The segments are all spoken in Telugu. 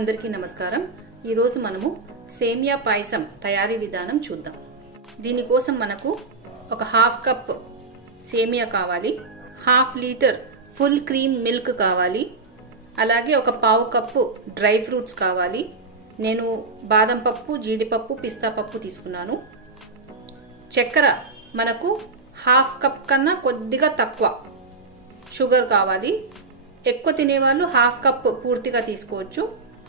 అందరికీ నమస్కారం। ఈ రోజు మనము సేమియా పాయసం తయారీ విధానం చూద్దాం। దీని కోసం మనకు ఒక హాఫ్ కప్ సేమియా కావాలి, half litre full cream milk కావాలి, అలాగే ఒక పావు కప్పు డ్రై ఫ్రూట్స్ కావాలి। నేను బాదం పప్పు, జీడిపప్పు, పిస్తా పప్పు తీసుకున్నాను। చక్కెర మనకు హాఫ్ కప్ కన్నా కొద్దిగా తక్కువ షుగర్ కావాలి। ఎక్కువ తినేవాళ్ళు హాఫ్ కప్ పూర్తిగా తీసుకోవచ్చు।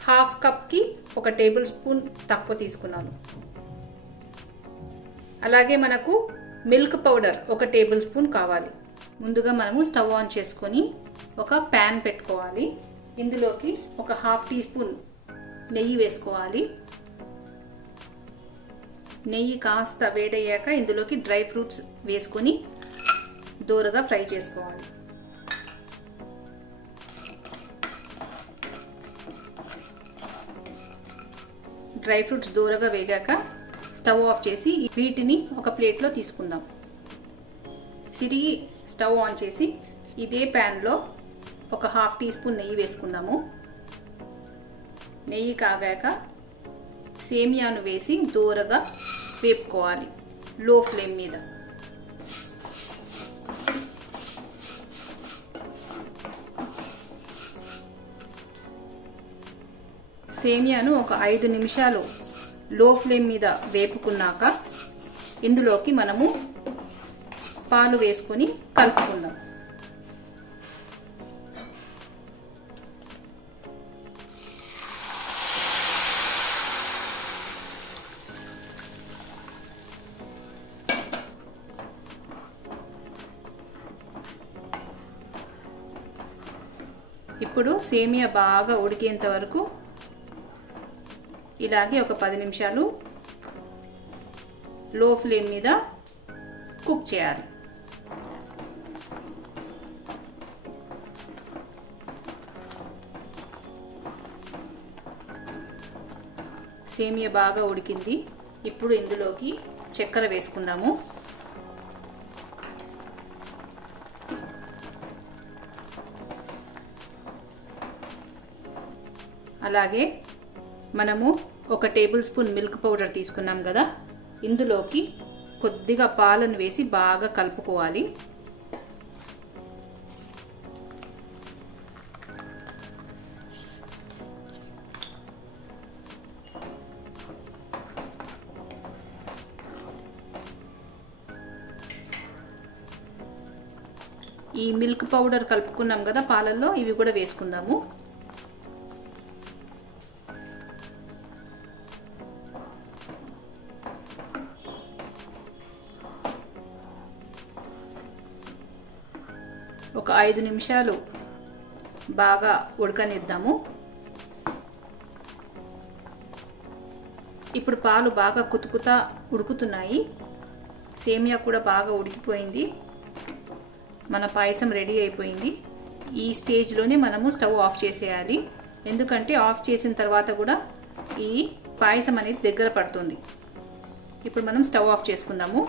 హాఫ్ కప్ కి ఒక టేబుల్ స్పూన్ తక్కువ తీసుకున్నాను। అలాగే మనకు మిల్క్ పౌడర్ ఒక టేబుల్ స్పూన్ కావాలి। ముందుగా మనము స్టవ్ ఆన్ చేసుకొని ఒక ప్యాన్ పెట్టుకోవాలి। ఇందులోకి ఒక హాఫ్ టీ స్పూన్ నెయ్యి వేసుకోవాలి। నెయ్యి కాస్త వేడయ్యాక ఇందులోకి డ్రై ఫ్రూట్స్ వేసుకొని దోరగా ఫ్రై చేసుకోవాలి। డ్రై ఫ్రూట్స్ దూరగా వేగాక స్టవ్ ఆఫ్ చేసి వీటిని ఒక ప్లేట్లో తీసుకుందాం। తిరిగి స్టవ్ ఆన్ చేసి ఇదే ప్యాన్లో ఒక హాఫ్ టీ స్పూన్ నెయ్యి వేసుకుందాము। నెయ్యి కాగాక సేమియాను వేసి దూరగా వేపుకోవాలి లో ఫ్లేమ్ మీద। సేమియాను ఒక 5 నిమిషాలు లో ఫ్లేమ్ మీద వేపుకున్నాక ఇందులోకి మనము పాలు వేసుకొని కలుపుకుందాం। ఇప్పుడు సేమియా బాగా ఉడికేంత వరకు ఇలాగే ఒక 10 నిమిషాలు లో ఫ్లేమ్ మీద కుక్ చేయాలి। సేమియా బాగా ఉడికింది। ఇప్పుడు ఇందులోకి చక్కెర వేసుకుందాము। అలాగే మనము ఒక టేబుల్ స్పూన్ మిల్క్ పౌడర్ తీసుకున్నాం కదా, ఇందులోకి కొద్దిగా పాలను వేసి బాగా కలుపుకోవాలి। ఈ మిల్క్ పౌడర్ కలుపుకున్నాం కదా పాలల్లో, ఇవి కూడా వేసుకుందాము। ఒక 5 నిమిషాలు బాగా ఉడకనిద్దాము। ఇప్పుడు పాలు బాగా కుతుకుతా ఉడుకుతున్నాయి, సేమియా కూడా బాగా ఉడికిపోయింది, మన పాయసం రెడీ అయిపోయింది। ఈ స్టేజ్లోనే మనము స్టవ్ ఆఫ్ చేసేయాలి, ఎందుకంటే ఆఫ్ చేసిన తర్వాత కూడా ఈ పాయసం అనేది దగ్గర పడుతుంది। ఇప్పుడు మనం స్టవ్ ఆఫ్ చేసుకుందాము।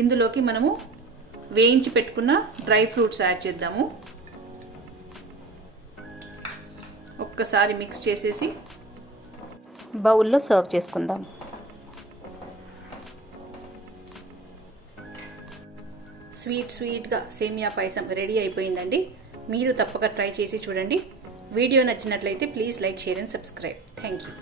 ఇందులోకి మనము వేయించి పెట్టుకున్న డ్రై ఫ్రూట్స్ యాడ్ చేద్దాము। ఒక్కసారి మిక్స్ చేసేసి బౌల్లో సర్వ్ చేసుకుందాం। స్వీట్గా సేమియా పాయసం రెడీ అయిపోయిందండి। మీరు తప్పక ట్రై చేసి చూడండి। వీడియో నచ్చినట్లయితే please like, share and subscribe. Thank you.